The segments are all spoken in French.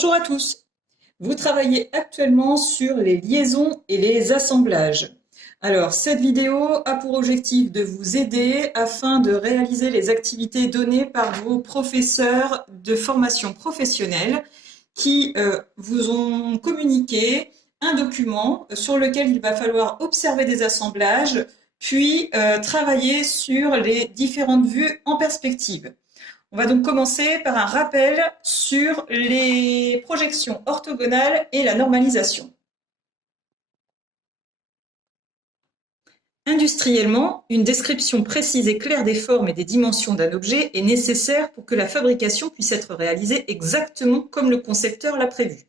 Bonjour à tous. Vous travaillez actuellement sur les liaisons et les assemblages. Alors, cette vidéo a pour objectif de vous aider afin de réaliser les activités données par vos professeurs de formation professionnelle qui vous ont communiqué un document sur lequel il va falloir observer des assemblages, puis travailler sur les différentes vues en perspective. On va donc commencer par un rappel sur les projections orthogonales et la normalisation. Industriellement, une description précise et claire des formes et des dimensions d'un objet est nécessaire pour que la fabrication puisse être réalisée exactement comme le concepteur l'a prévu.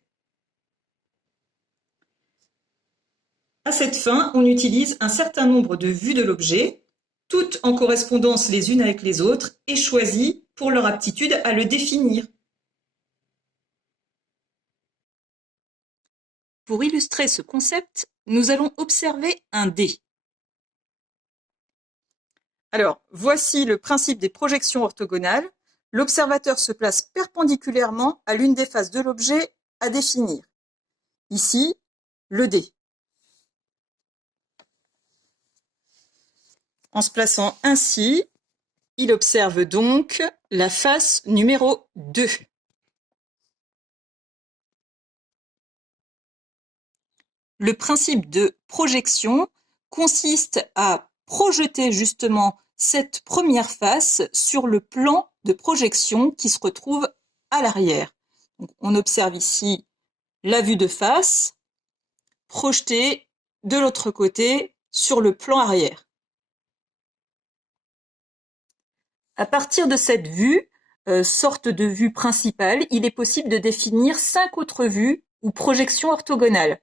À cette fin, on utilise un certain nombre de vues de l'objet, toutes en correspondance les unes avec les autres et choisies pour leur aptitude à le définir. Pour illustrer ce concept, nous allons observer un dé. Alors, voici le principe des projections orthogonales. L'observateur se place perpendiculairement à l'une des faces de l'objet à définir. Ici, le dé. En se plaçant ainsi, il observe donc la face numéro 2. Le principe de projection consiste à projeter justement cette première face sur le plan de projection qui se retrouve à l'arrière. On observe ici la vue de face projetée de l'autre côté sur le plan arrière. À partir de cette vue, sorte de vue principale, il est possible de définir 5 autres vues ou projections orthogonales.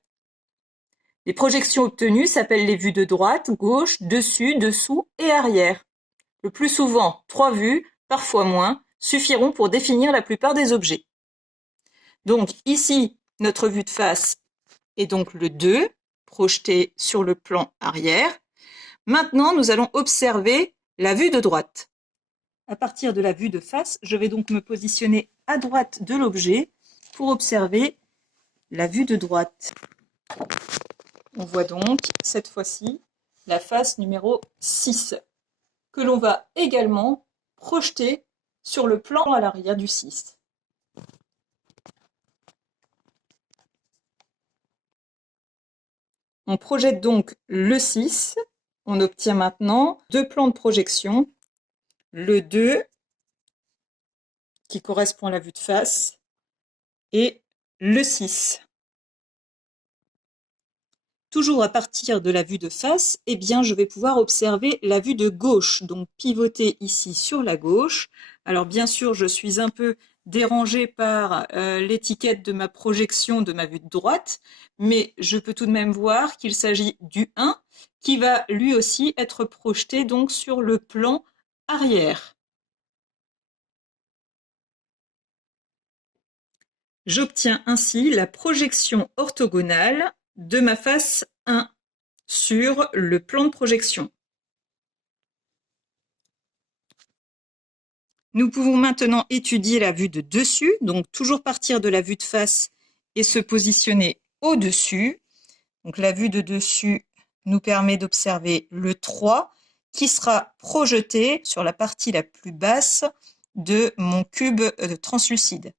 Les projections obtenues s'appellent les vues de droite, gauche, dessus, dessous et arrière. Le plus souvent, 3 vues, parfois moins, suffiront pour définir la plupart des objets. Donc ici, notre vue de face est donc le 2, projeté sur le plan arrière. Maintenant, nous allons observer la vue de droite. À partir de la vue de face, je vais donc me positionner à droite de l'objet pour observer la vue de droite. On voit donc, cette fois-ci, la face numéro 6, que l'on va également projeter sur le plan à l'arrière du 6. On projette donc le 6. On obtient maintenant 2 plans de projection. Le 2, qui correspond à la vue de face, et le 6. Toujours à partir de la vue de face, eh bien, je vais pouvoir observer la vue de gauche, donc pivoter ici sur la gauche. Alors bien sûr, je suis un peu dérangée par l'étiquette de ma projection de ma vue de droite, mais je peux tout de même voir qu'il s'agit du 1 qui va lui aussi être projeté donc sur le plan arrière. J'obtiens ainsi la projection orthogonale de ma face 1 sur le plan de projection. Nous pouvons maintenant étudier la vue de dessus, donc toujours partir de la vue de face et se positionner au-dessus. Donc la vue de dessus nous permet d'observer le 3 qui sera projeté sur la partie la plus basse de mon cube translucide.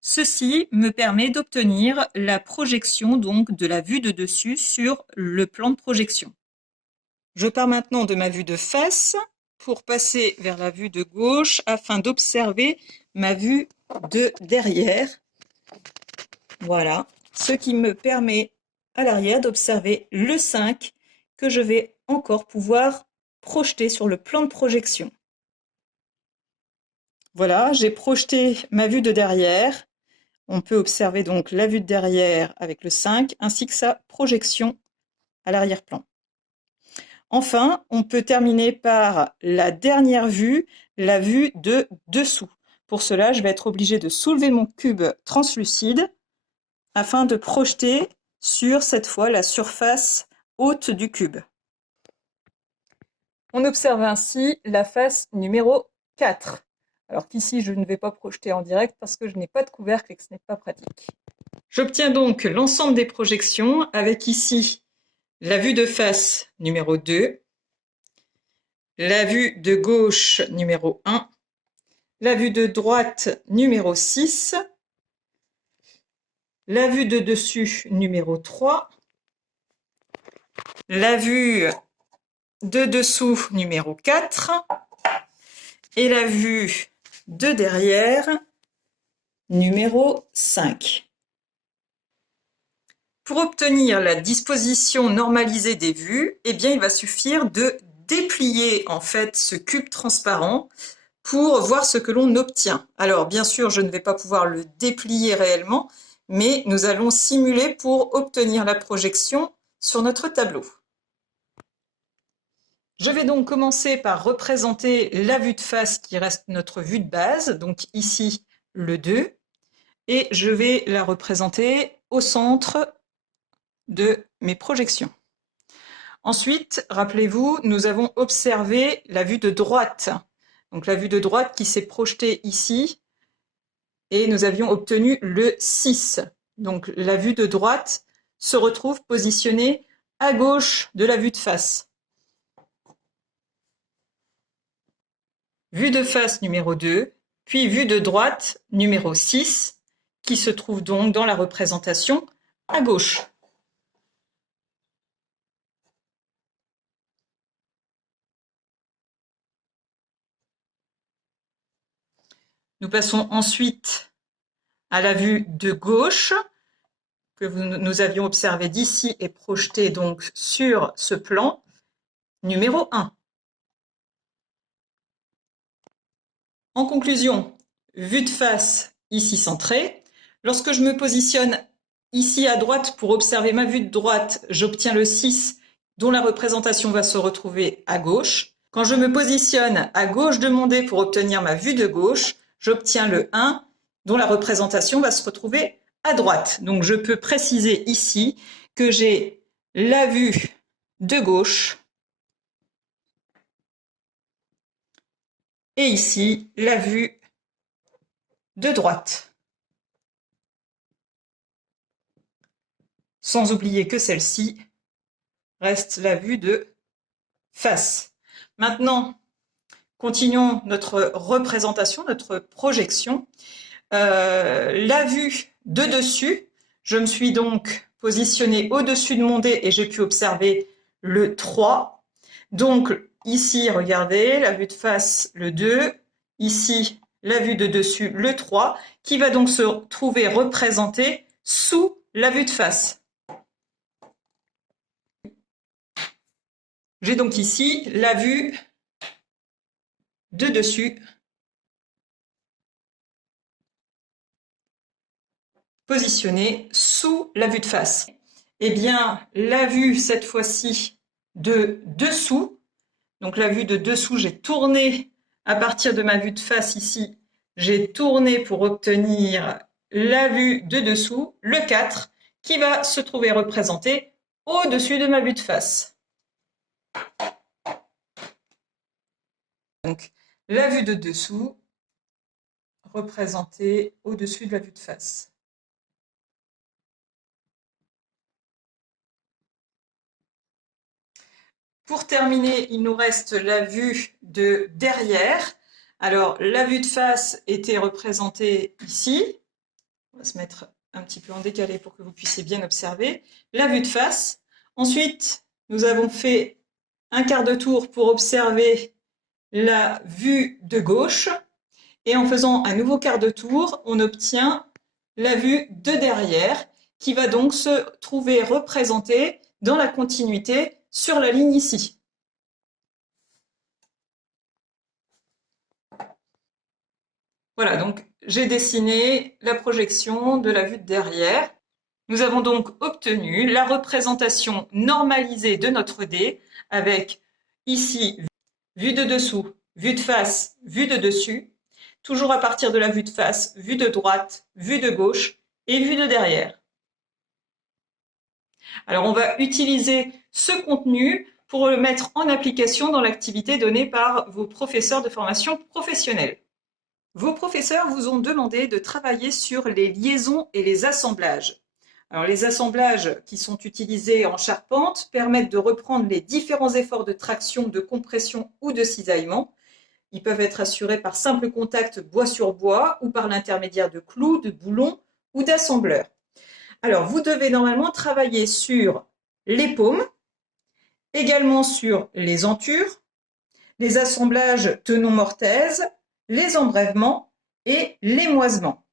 Ceci me permet d'obtenir la projection donc de la vue de dessus sur le plan de projection. Je pars maintenant de ma vue de face pour passer vers la vue de gauche afin d'observer ma vue de derrière. Voilà, ce qui me permet à l'arrière d'observer le 5 que je vais encore pouvoir projeter sur le plan de projection. Voilà, j'ai projeté ma vue de derrière. On peut observer donc la vue de derrière avec le 5 ainsi que sa projection à l'arrière-plan. Enfin, on peut terminer par la dernière vue, la vue de dessous. Pour cela, je vais être obligée de soulever mon cube translucide afin de projeter sur, cette fois, la surface haute du cube. On observe ainsi la face numéro 4. Alors qu'ici, je ne vais pas projeter en direct parce que je n'ai pas de couvercle et que ce n'est pas pratique. J'obtiens donc l'ensemble des projections avec ici la vue de face numéro 2, la vue de gauche numéro 1, la vue de droite numéro 6, la vue de dessus numéro 3, la vue de dessous numéro 4 et la vue de derrière numéro 5. Pour obtenir la disposition normalisée des vues, eh bien, il va suffire de déplier en fait ce cube transparent pour voir ce que l'on obtient. Alors, bien sûr, je ne vais pas pouvoir le déplier réellement, mais nous allons simuler pour obtenir la projection sur notre tableau. Je vais donc commencer par représenter la vue de face qui reste notre vue de base, donc ici le 2, et je vais la représenter au centre de mes projections. Ensuite, rappelez-vous, nous avons observé la vue de droite. Donc la vue de droite qui s'est projetée ici et nous avions obtenu le 6. Donc la vue de droite se retrouve positionnée à gauche de la vue de face. Vue de face numéro 2, puis vue de droite numéro 6, qui se trouve donc dans la représentation à gauche. Nous passons ensuite à la vue de gauche, que nous avions observé d'ici et projetée donc sur ce plan, numéro 1. En conclusion, vue de face ici centrée. Lorsque je me positionne ici à droite pour observer ma vue de droite, j'obtiens le 6 dont la représentation va se retrouver à gauche. Quand je me positionne à gauche de mon dé pour obtenir ma vue de gauche, j'obtiens le 1 dont la représentation va se retrouver à droite. Donc je peux préciser ici que j'ai la vue de gauche et ici la vue de droite. Sans oublier que celle-ci reste la vue de face. Maintenant, continuons notre représentation, notre projection. La vue de dessus, je me suis donc positionnée au-dessus de mon dé et j'ai pu observer le 3. Donc ici, regardez, la vue de face, le 2. Ici, la vue de dessus, le 3, qui va donc se trouver représenté sous la vue de face. J'ai donc ici la vue de dessus positionnée sous la vue de face. Eh bien, la vue cette fois-ci de dessous, donc la vue de dessous, j'ai tourné à partir de ma vue de face ici, j'ai tourné pour obtenir la vue de dessous, le 4, qui va se trouver représenté au-dessus de ma vue de face. Donc, la vue de dessous représentée au-dessus de la vue de face. Pour terminer, il nous reste la vue de derrière. Alors, la vue de face était représentée ici. On va se mettre un petit peu en décalé pour que vous puissiez bien observer. La vue de face. Ensuite, nous avons fait un quart de tour pour observer la vue de gauche. Et en faisant un nouveau quart de tour, on obtient la vue de derrière qui va donc se trouver représentée dans la continuité sur la ligne ici. Voilà, donc j'ai dessiné la projection de la vue de derrière. Nous avons donc obtenu la représentation normalisée de notre dé avec ici vue de dessous, vue de face, vue de dessus, toujours à partir de la vue de face, vue de droite, vue de gauche et vue de derrière. Alors on va utiliser ce contenu pour le mettre en application dans l'activité donnée par vos professeurs de formation professionnelle. Vos professeurs vous ont demandé de travailler sur les liaisons et les assemblages. Alors, les assemblages qui sont utilisés en charpente permettent de reprendre les différents efforts de traction, de compression ou de cisaillement. Ils peuvent être assurés par simple contact bois sur bois ou par l'intermédiaire de clous, de boulons ou d'assembleurs. Alors, vous devez normalement travailler sur les paumes, également sur les entures, les assemblages tenon-mortaise, les embrèvements et l'émoisement.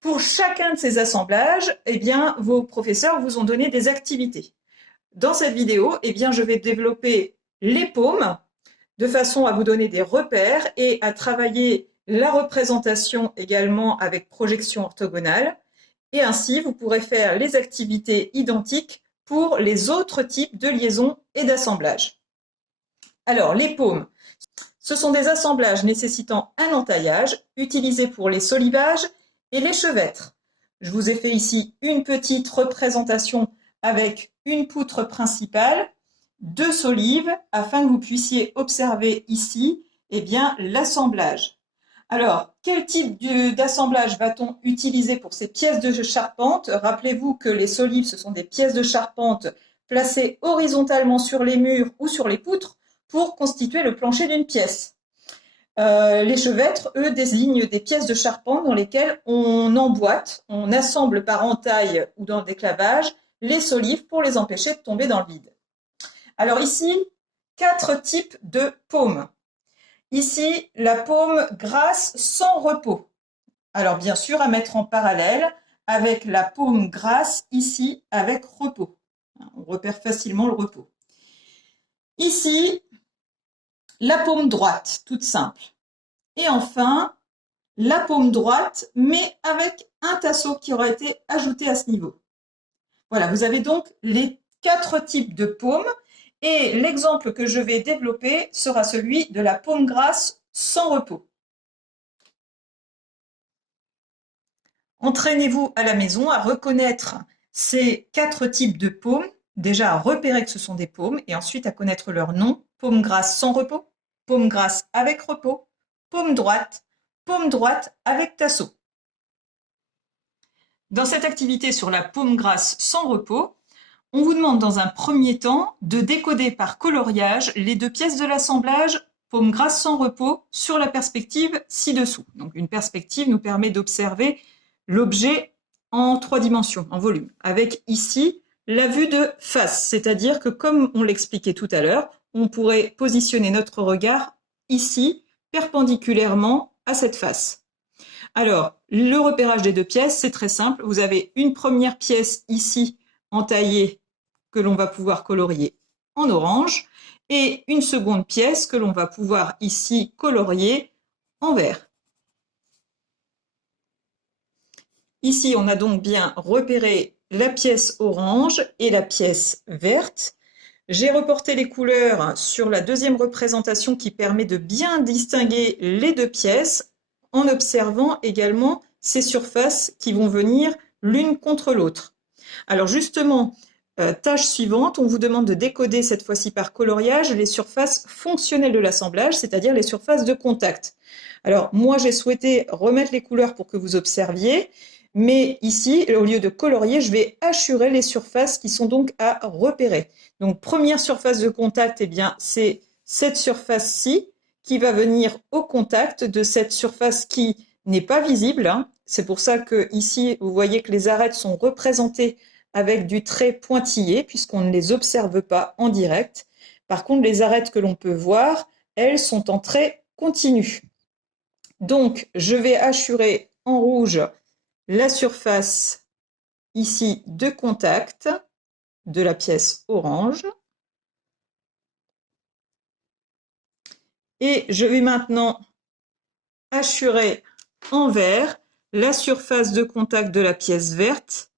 Pour chacun de ces assemblages, eh bien, vos professeurs vous ont donné des activités. Dans cette vidéo, eh bien, je vais développer les paumes de façon à vous donner des repères et à travailler la représentation également avec projection orthogonale. Et ainsi, vous pourrez faire les activités identiques pour les autres types de liaisons et d'assemblages. Alors, les paumes, ce sont des assemblages nécessitant un entaillage utilisés pour les solivages et l'échevêtre. Je vous ai fait ici une petite représentation avec une poutre principale, deux solives, afin que vous puissiez observer ici l'assemblage. Alors, quel type d'assemblage va-t-on utiliser pour ces pièces de charpente? Rappelez-vous que les solives, ce sont des pièces de charpente placées horizontalement sur les murs ou sur les poutres pour constituer le plancher d'une pièce. Les chevêtres, eux, désignent des pièces de charpente dans lesquelles on emboîte, on assemble par entaille ou dans le déclavage les solives pour les empêcher de tomber dans le vide. Alors ici, 4 types de paumes. Ici, la paume grasse sans repos. Alors bien sûr, à mettre en parallèle avec la paume grasse ici avec repos. On repère facilement le repos. Ici, la paume droite, toute simple. Et enfin, la paume droite, mais avec un tasseau qui aura été ajouté à ce niveau. Voilà, vous avez donc les 4 types de paumes. Et l'exemple que je vais développer sera celui de la paume grasse sans repos. Entraînez-vous à la maison à reconnaître ces 4 types de paumes, déjà à repérer que ce sont des paumes et ensuite à connaître leur nom. Paume grasse sans repos, paume grasse avec repos, paume droite avec tasseau. Dans cette activité sur la paume grasse sans repos, on vous demande dans un premier temps de décoder par coloriage les 2 pièces de l'assemblage paume grasse sans repos sur la perspective ci-dessous. Donc une perspective nous permet d'observer l'objet en 3 dimensions, en volume, avec ici la vue de face, c'est-à-dire que comme on l'expliquait tout à l'heure, on pourrait positionner notre regard ici, perpendiculairement à cette face. Alors, le repérage des 2 pièces, c'est très simple. Vous avez une première pièce ici entaillée que l'on va pouvoir colorier en orange et une seconde pièce que l'on va pouvoir ici colorier en vert. Ici, on a donc bien repéré la pièce orange et la pièce verte. J'ai reporté les couleurs sur la deuxième représentation qui permet de bien distinguer les 2 pièces en observant également ces surfaces qui vont venir l'une contre l'autre. Alors justement, tâche suivante, on vous demande de décoder cette fois-ci par coloriage les surfaces fonctionnelles de l'assemblage, c'est-à-dire les surfaces de contact. Alors moi j'ai souhaité remettre les couleurs pour que vous observiez, mais ici, au lieu de colorier, je vais hachurer les surfaces qui sont donc à repérer. Donc première surface de contact, eh bien c'est cette surface-ci qui va venir au contact de cette surface qui n'est pas visible, hein. C'est pour ça que ici, vous voyez que les arêtes sont représentées avec du trait pointillé, puisqu'on ne les observe pas en direct. Par contre, les arêtes que l'on peut voir, elles sont en trait continu. Donc, je vais hachurer en rouge la surface ici de contact de la pièce orange. Et je vais maintenant hachurer en vert la surface de contact de la pièce verte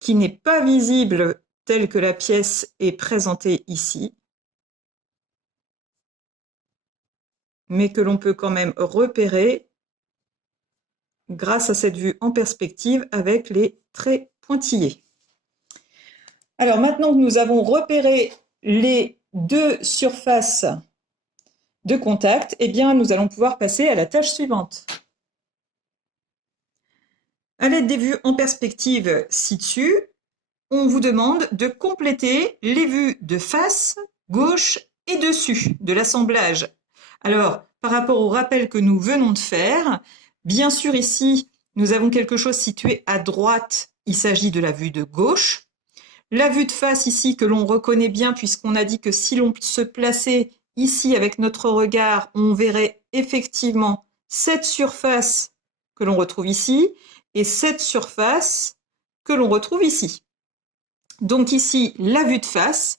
qui n'est pas visible telle que la pièce est présentée ici, mais que l'on peut quand même repérer grâce à cette vue en perspective avec les traits pointillés. Alors maintenant que nous avons repéré les 2 surfaces de contact, eh bien, nous allons pouvoir passer à la tâche suivante. À l'aide des vues en perspective ci-dessus, on vous demande de compléter les vues de face, gauche et dessus de l'assemblage. Alors, par rapport au rappel que nous venons de faire, bien sûr ici, nous avons quelque chose situé à droite, il s'agit de la vue de gauche. La vue de face ici que l'on reconnaît bien puisqu'on a dit que si l'on se plaçait ici avec notre regard, on verrait effectivement cette surface que l'on retrouve ici et cette surface que l'on retrouve ici. Donc ici, la vue de face,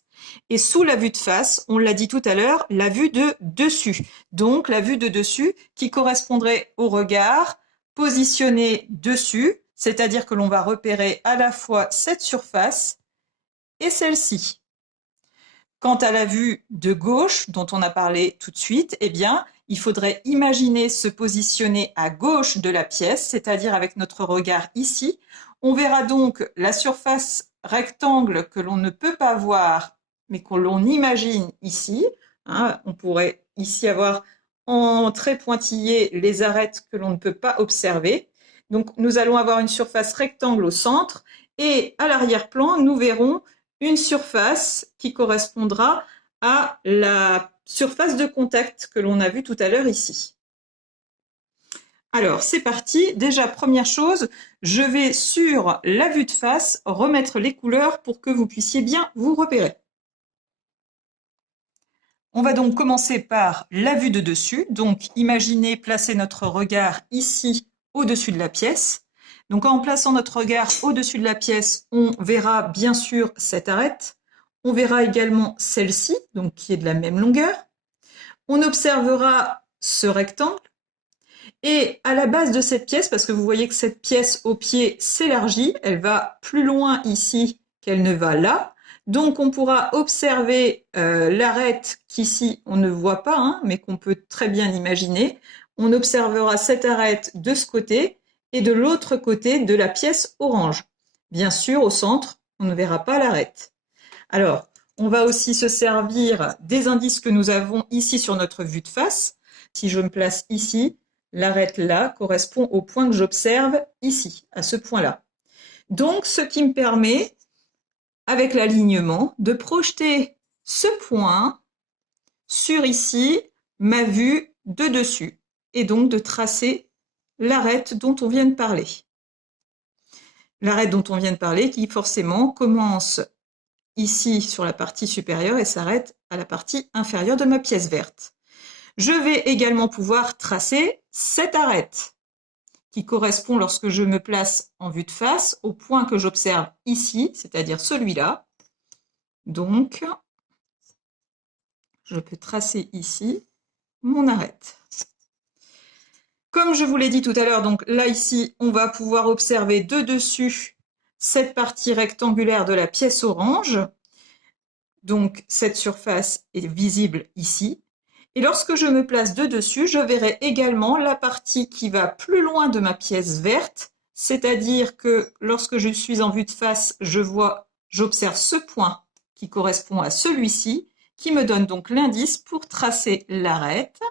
et sous la vue de face, on l'a dit tout à l'heure, la vue de dessus. Donc la vue de dessus qui correspondrait au regard positionné dessus, c'est-à-dire que l'on va repérer à la fois cette surface et celle-ci. Quant à la vue de gauche, dont on a parlé tout de suite, eh bien, il faudrait imaginer se positionner à gauche de la pièce, c'est-à-dire avec notre regard ici. On verra donc la surface rectangle que l'on ne peut pas voir, mais que l'on imagine ici. Hein, on pourrait ici avoir en trait pointillé les arêtes que l'on ne peut pas observer. Donc, nous allons avoir une surface rectangle au centre et à l'arrière-plan, nous verrons une surface qui correspondra à la surface de contact que l'on a vue tout à l'heure ici. Alors, c'est parti. Déjà, première chose, je vais sur la vue de face remettre les couleurs pour que vous puissiez bien vous repérer. On va donc commencer par la vue de dessus. Donc, imaginez placer notre regard ici au-dessus de la pièce. Donc, en plaçant notre regard au-dessus de la pièce, on verra bien sûr cette arête. On verra également celle-ci, donc qui est de la même longueur. On observera ce rectangle. Et à la base de cette pièce, parce que vous voyez que cette pièce au pied s'élargit, elle va plus loin ici qu'elle ne va là. Donc on pourra observer l'arête qu'ici on ne voit pas, hein, mais qu'on peut très bien imaginer. On observera cette arête de ce côté et de l'autre côté de la pièce orange. Bien sûr, au centre, on ne verra pas l'arête. Alors, on va aussi se servir des indices que nous avons ici sur notre vue de face. Si je me place ici, l'arête là correspond au point que j'observe ici, à ce point-là. Donc, ce qui me permet, avec l'alignement, de projeter ce point sur ici, ma vue de dessus, et donc de tracer l'arête dont on vient de parler. L'arête dont on vient de parler qui forcément commence ici sur la partie supérieure et s'arrête à la partie inférieure de ma pièce verte. Je vais également pouvoir tracer cette arête qui correspond, lorsque je me place en vue de face, au point que j'observe ici, c'est-à-dire celui-là. Donc, je peux tracer ici mon arête. Comme je vous l'ai dit tout à l'heure, donc là, ici, on va pouvoir observer de dessus cette partie rectangulaire de la pièce orange. Donc, cette surface est visible ici. Et lorsque je me place de dessus, je verrai également la partie qui va plus loin de ma pièce verte, c'est-à-dire que lorsque je suis en vue de face, j'observe ce point qui correspond à celui-ci, qui me donne donc l'indice pour tracer l'arête.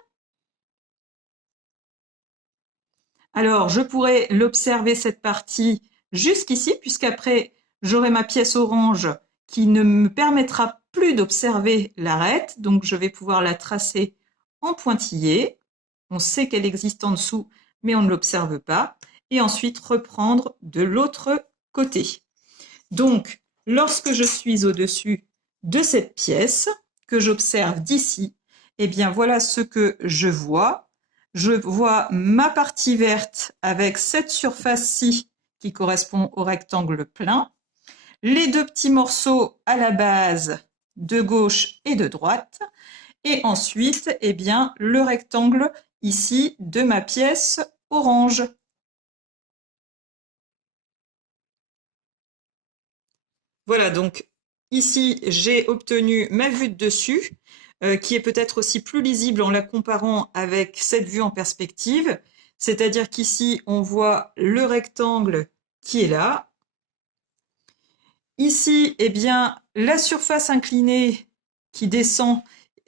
Alors, je pourrais l'observer cette partie jusqu'ici, puisqu'après, j'aurai ma pièce orange qui ne me permettra plus d'observer l'arête, donc je vais pouvoir la tracer en pointillé. On sait qu'elle existe en dessous, mais on ne l'observe pas. Et ensuite reprendre de l'autre côté. Donc, lorsque je suis au-dessus de cette pièce, que j'observe d'ici, eh bien voilà ce que je vois. Je vois ma partie verte avec cette surface-ci qui correspond au rectangle plein. Les deux petits morceaux à la base de gauche et de droite. Et ensuite, eh bien, le rectangle ici de ma pièce orange. Voilà, donc ici, j'ai obtenu ma vue de dessus, qui est peut-être aussi plus lisible en la comparant avec cette vue en perspective. C'est-à-dire qu'ici, on voit le rectangle qui est là. Ici, eh bien, la surface inclinée qui descend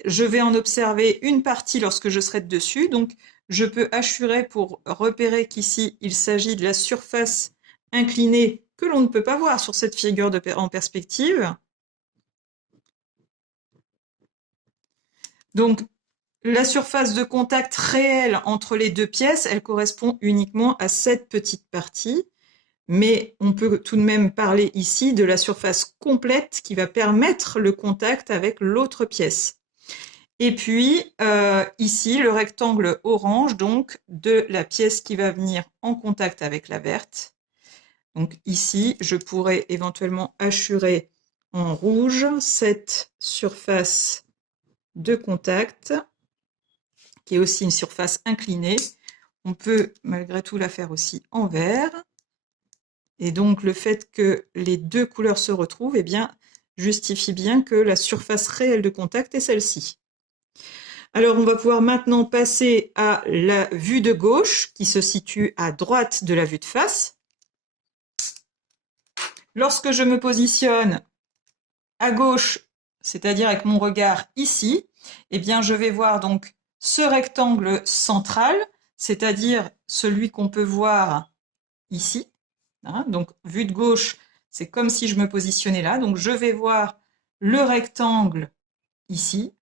je vais en observer une partie lorsque je serai dessus. Donc, je peux hachurer pour repérer qu'ici, il s'agit de la surface inclinée que l'on ne peut pas voir sur cette figure en perspective. Donc, la surface de contact réelle entre les deux pièces, elle correspond uniquement à cette petite partie. Mais on peut tout de même parler ici de la surface complète qui va permettre le contact avec l'autre pièce. Et puis, ici, le rectangle orange, donc, de la pièce qui va venir en contact avec la verte. Donc ici, je pourrais éventuellement hachurer en rouge cette surface de contact, qui est aussi une surface inclinée. On peut malgré tout la faire aussi en vert. Et donc, le fait que les deux couleurs se retrouvent, eh bien, justifie bien que la surface réelle de contact est celle-ci. Alors, on va pouvoir maintenant passer à la vue de gauche, qui se situe à droite de la vue de face. Lorsque je me positionne à gauche, c'est-à-dire avec mon regard ici, eh bien, je vais voir donc ce rectangle central, c'est-à-dire celui qu'on peut voir ici. Donc, vue de gauche, c'est comme si je me positionnais là. Donc, je vais voir le rectangle ici,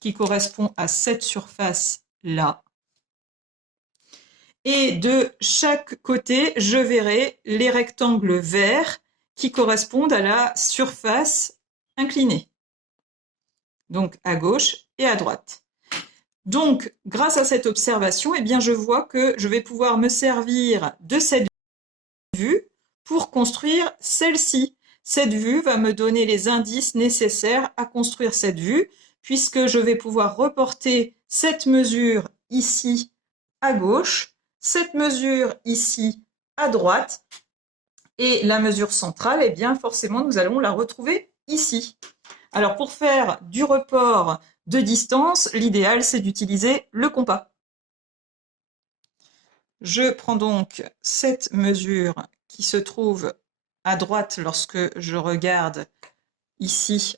qui correspond à cette surface-là. Et de chaque côté, je verrai les rectangles verts qui correspondent à la surface inclinée. Donc, à gauche et à droite. Donc, grâce à cette observation, eh bien, je vois que je vais pouvoir me servir de cette vue pour construire celle-ci. Cette vue va me donner les indices nécessaires à construire cette vue, puisque je vais pouvoir reporter cette mesure ici à gauche, cette mesure ici à droite, et la mesure centrale, eh bien forcément, nous allons la retrouver ici. Alors, pour faire du report de distance, l'idéal, c'est d'utiliser le compas. Je prends donc cette mesure qui se trouve à droite lorsque je regarde ici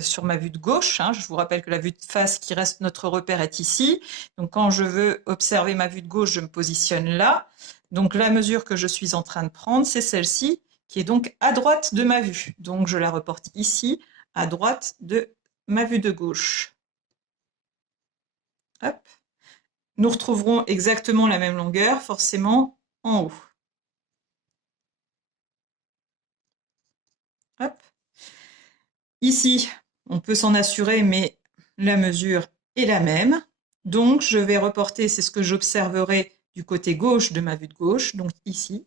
sur ma vue de gauche. Je vous rappelle que la vue de face qui reste notre repère est ici. Donc quand je veux observer ma vue de gauche, je me positionne là. Donc la mesure que je suis en train de prendre, c'est celle-ci, qui est donc à droite de ma vue. Donc je la reporte ici, à droite de ma vue de gauche. Hop. Nous retrouverons exactement la même longueur, forcément en haut. Hop. Ici, on peut s'en assurer, mais la mesure est la même. Donc, je vais reporter, c'est ce que j'observerai du côté gauche de ma vue de gauche, donc ici.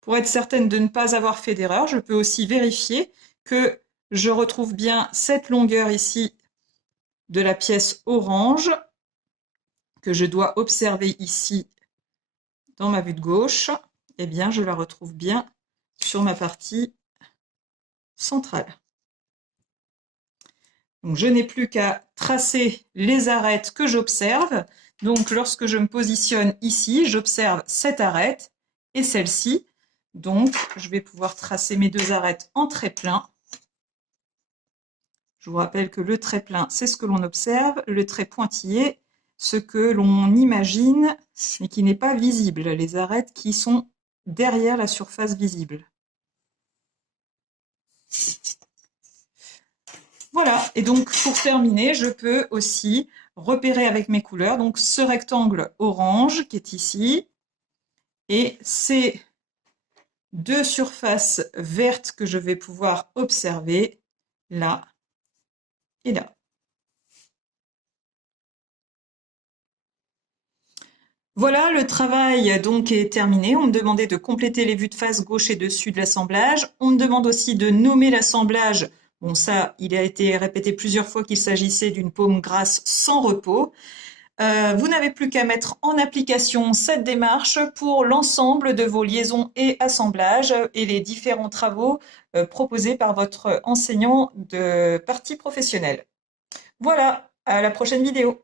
Pour être certaine de ne pas avoir fait d'erreur, je peux aussi vérifier que je retrouve bien cette longueur ici de la pièce orange que je dois observer ici dans ma vue de gauche. Eh bien, je la retrouve bien sur ma partie centrale. Donc, je n'ai plus qu'à tracer les arêtes que j'observe. Donc, lorsque je me positionne ici, j'observe cette arête et celle-ci. Donc, je vais pouvoir tracer mes deux arêtes en trait plein. Je vous rappelle que le trait plein, c'est ce que l'on observe. Le trait pointillé, ce que l'on imagine, mais qui n'est pas visible. Les arêtes qui sont derrière la surface visible. Voilà, et donc pour terminer, je peux aussi repérer avec mes couleurs donc ce rectangle orange qui est ici et ces deux surfaces vertes que je vais pouvoir observer là et là. Voilà, le travail donc est terminé. On me demandait de compléter les vues de face gauche et dessus de l'assemblage. On me demande aussi de nommer l'assemblage. Bon, ça, il a été répété plusieurs fois qu'il s'agissait d'une paume grasse sans repos. Vous n'avez plus qu'à mettre en application cette démarche pour l'ensemble de vos liaisons et assemblages et les différents travaux proposés par votre enseignant de partie professionnelle. Voilà, à la prochaine vidéo.